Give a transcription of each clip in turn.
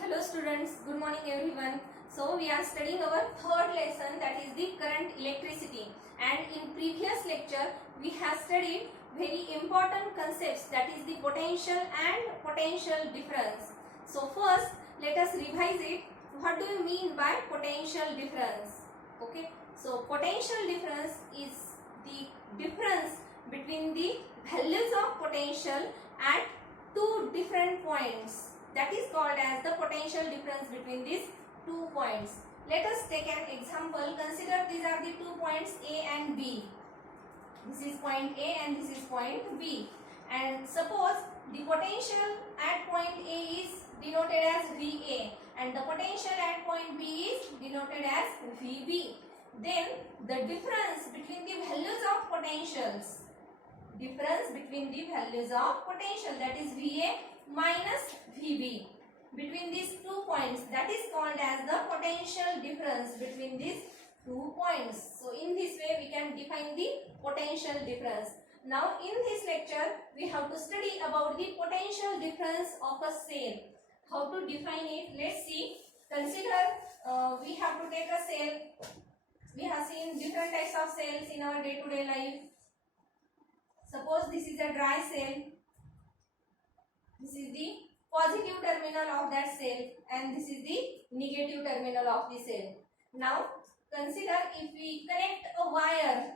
Hello students, good morning everyone. So we are studying our third lesson, that is the current electricity, and in previous lecture we have studied very important concepts, that is the potential and potential difference. So first let us revise it. What do you mean by potential difference? Okay, so potential difference is the difference between the values of potential at two different points. That is called as the potential difference between these 2 points. Let us take an example. Consider these are the 2 points A and B. This is point A and this is point B. And suppose the potential at point A is denoted as VA and the potential at point B is denoted as VB. Then the difference between the values of potentials, that is VA minus VB, between these 2 points, that is called as the potential difference between these 2 points. So in this way we can define the potential difference. Now in this lecture we have to study about the potential difference of a cell. How to define it? Let's see. Consider we have to take a cell. We have seen different types of cells in our day-to-day life. Suppose this is a dry cell. This is the positive terminal of that cell and this is the negative terminal of the cell. Now consider if we connect a wire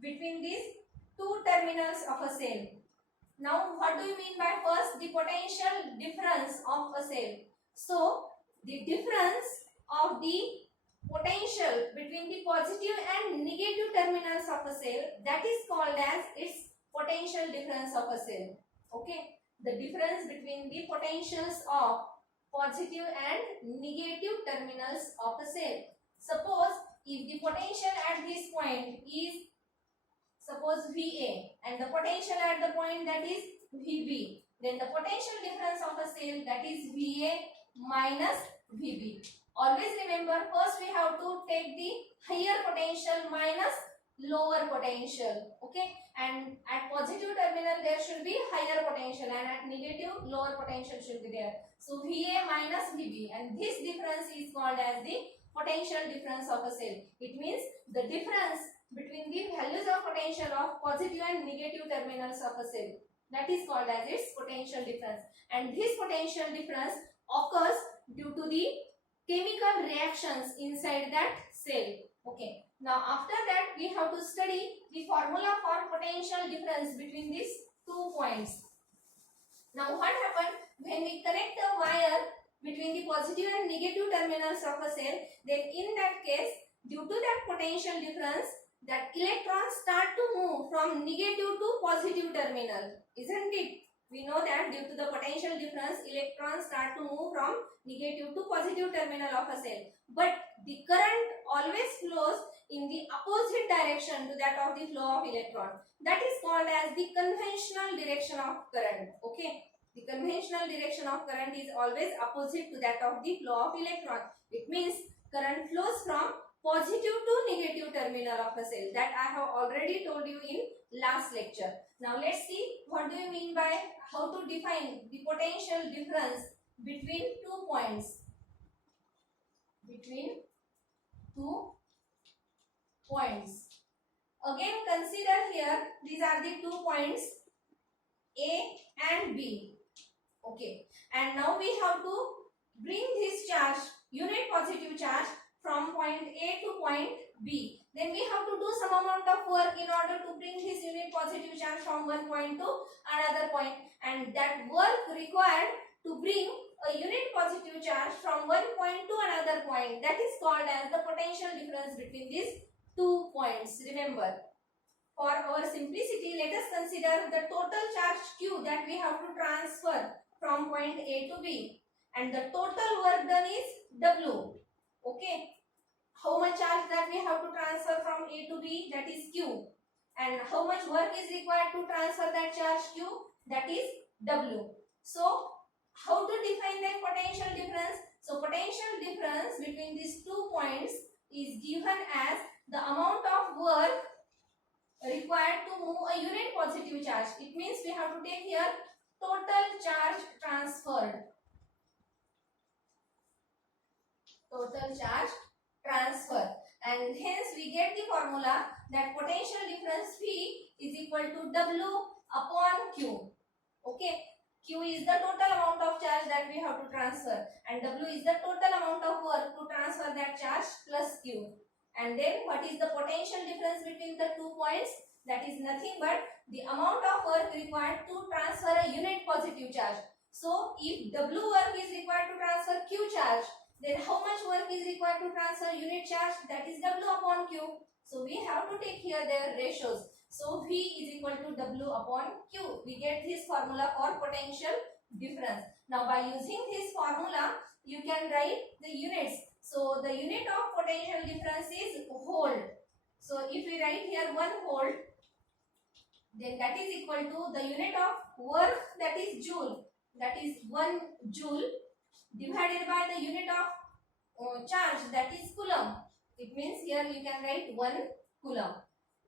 between these two terminals of a cell. Now what do you mean by first the potential difference of a cell? So the difference of the potential between the positive and negative terminals of a cell, that is called as its potential difference of a cell. Okay, the difference between the potentials of positive and negative terminals of a cell. Suppose if the potential at this point is suppose VA and the potential at the point that is VB, then the potential difference of a cell, that is VA minus VB. Always remember, first we have to take the higher potential minus lower potential. Okay, and at positive terminal there should be higher potential and at negative lower potential should be there. So VA minus VB, and this difference is called as the potential difference of a cell. It means the difference between the values of potential of positive and negative terminals of a cell, that is called as its potential difference. And this potential difference occurs due to the chemical reactions inside that cell. Okay, now after that we have to study the formula for potential difference between these 2 points. Now what happens when we connect a wire between the positive and negative terminals of a cell? Then in that case, due to that potential difference, that electrons start to move from negative to positive terminal, isn't it? We know that due to the potential difference, electrons start to move from negative to positive terminal of a cell. But the current always flows in the opposite direction to that of the flow of electron. That is called as the conventional direction of current. Okay, the conventional direction of current is always opposite to that of the flow of electron. It means current flows from positive to negative terminal of a cell. That I have already told you in last lecture. Now let's see what do you mean by how to define the potential difference between 2 points. Between 2 points. Again consider here, these are the 2 points A and B. Okay, and now we have to bring this charge, unit positive charge, from point A to point B. Then we have to do some amount of work in order to bring this unit positive charge from one point to another point, and that work required to bring a unit positive charge from one point to another point, that is called as the potential difference between these 2 points. Remember, for our simplicity, let us consider the total charge Q that we have to transfer from point A to B, and the total work done is W. Okay, how much charge that we have to transfer from A to B, that is Q, and how much work is required to transfer that charge Q, that is W. So how to define that potential difference? So potential difference between these 2 points is given as the amount of work required to move a unit positive charge. It means we have to take here total charge transferred. formula that potential difference V is equal to W upon Q. Okay, Q is the total amount of charge that we have to transfer, and W is the total amount of work to transfer that charge plus Q. And then what is the potential difference between the 2 points? That is nothing but the amount of work required to transfer a unit positive charge. So if W work is required to transfer Q charge, then how much work is required to transfer unit charge? That is W upon Q. So we have to take here their ratios. So V is equal to W upon Q. We get this formula for potential difference. Now by using this formula, you can write the units. So the unit of potential difference is volt. So if we write here 1 volt, then that is equal to the unit of work, that is joule. That is 1 joule divided by the unit of charge, that is coulomb. It means here you can write 1 coulomb.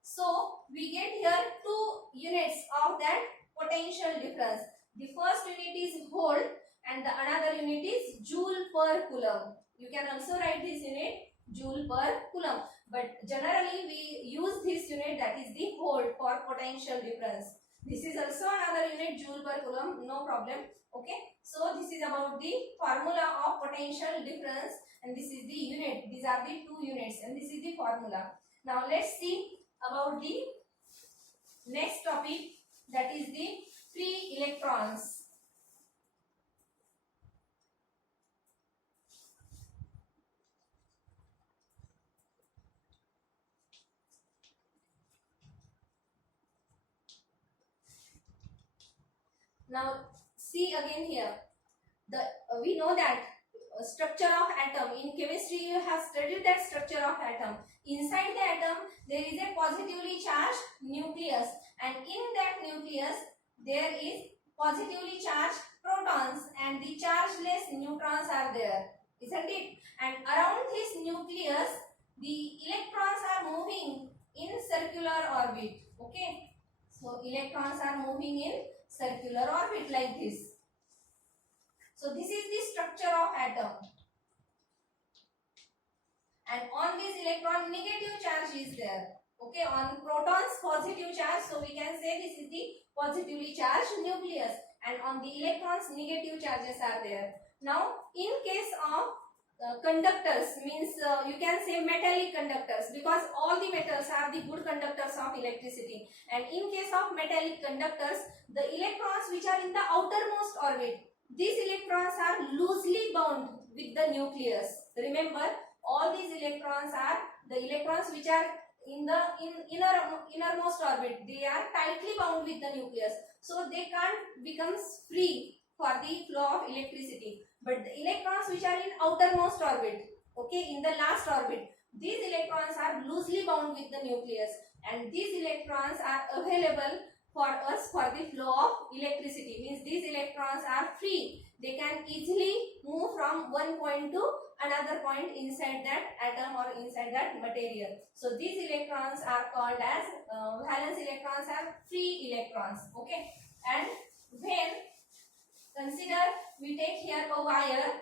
So we get here 2 units of that potential difference. The first unit is volt and the another unit is joule per coulomb. You can also write this unit joule per coulomb, but generally we use this unit, that is the volt, for potential difference. This is also another unit, joule per coulomb, no problem. Okay, so this is about the formula of potential difference, and this is the unit. These are the 2 units and this is the formula. Now let's see about the next topic, that is the free electrons. Now see again here, we know that structure of atom. In chemistry you have studied that structure of atom. Inside the atom there is a positively charged nucleus, and in that nucleus there is positively charged protons and the chargeless neutrons are there, isn't it? And around this nucleus the electrons are moving in circular orbit. Okay, so electrons are moving in circular orbit like this. So this is the structure of atom, and on this electron negative charge is there. Okay, on protons positive charge, so we can say this is the positively charged nucleus, and on the electrons negative charges are there. Now in case of conductors, means you can say metallic conductors, because all the metals are the good conductors of electricity, and in case of metallic conductors, the electrons which are in the outermost orbit, these electrons are loosely bound with the nucleus. Remember, all these electrons are the electrons which are in the innermost orbit. They are tightly bound with the nucleus, so they can't become free for the flow of electricity. But the electrons which are in outermost orbit, okay, in the last orbit, these electrons are loosely bound with the nucleus, and these electrons are available for us for the flow of electricity. Means these electrons are free. They can easily move from one point to another point inside that atom or inside that material. So these electrons are called as valence electrons, are free electrons. Okay, and when consider, we take here a wire.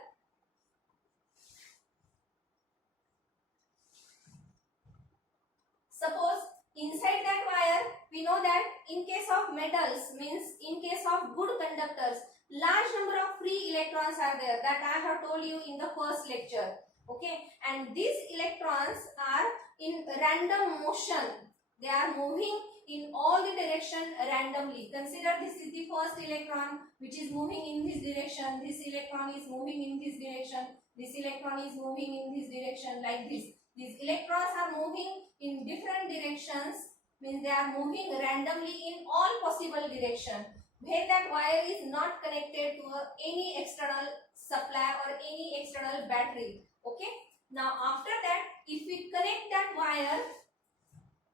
Suppose inside that wire, we know that in case of metals, means in case of good conductors, large number of free electrons are there, that I have told you in the first lecture. Okay, and these electrons are in random motion. They are moving in all the direction randomly. Consider this is the first electron which is moving in this direction. This electron is moving in this direction. This electron is moving in this direction, like this. These electrons are moving in different directions, means they are moving randomly in all possible direction, when that wire is not connected to any external supply or any external battery. Okay, now after that, if we connect that wire,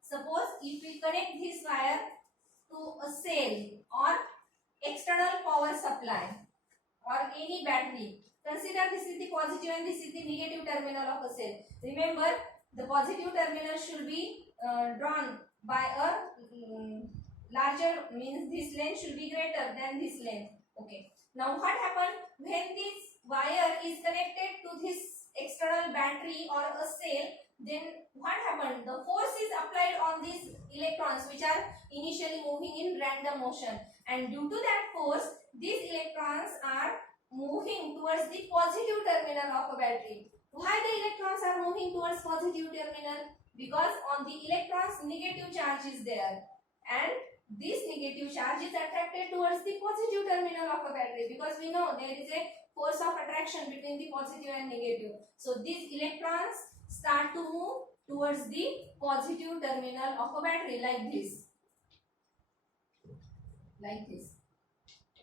suppose if we connect this wire to a cell or external power supply or any battery, consider this is the positive and this is the negative terminal of a cell. Remember, the positive terminal should be drawn by a larger, means this length should be greater than this length. Okay, now what happens when this wire is connected to this external battery or a cell? then what happened? The force is applied on these electrons which are initially moving in random motion, and due to that force these electrons are moving towards the positive terminal of a battery. Why the electrons are moving towards positive terminal? Because on the electrons negative charge is there, and this negative charge is attracted towards the positive terminal of a battery, because we know there is a force of attraction between the positive and negative. So these electrons start to move towards the positive terminal of a battery like this.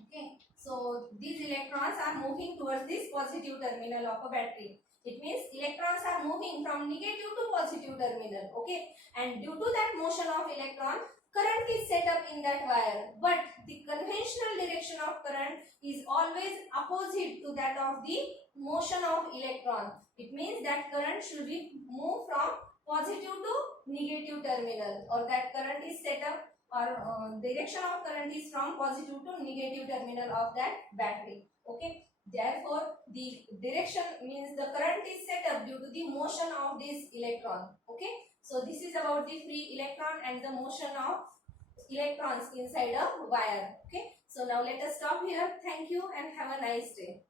Okay, so these electrons are moving towards this positive terminal of a battery. It means electrons are moving from negative to positive terminal. Okay, and due to that motion of electron, current is set up in that wire, but the conventional direction of current is always opposite to that of the motion of electron. It means that current should be moved from positive to negative terminal, or that current is set up, or direction of current is from positive to negative terminal of that battery. Okay, therefore the direction means the current is set up due to the motion of this electron. Okay, so this is about the free electron and the motion of electrons inside a wire. Okay, so now let us stop here. Thank you and have a nice day.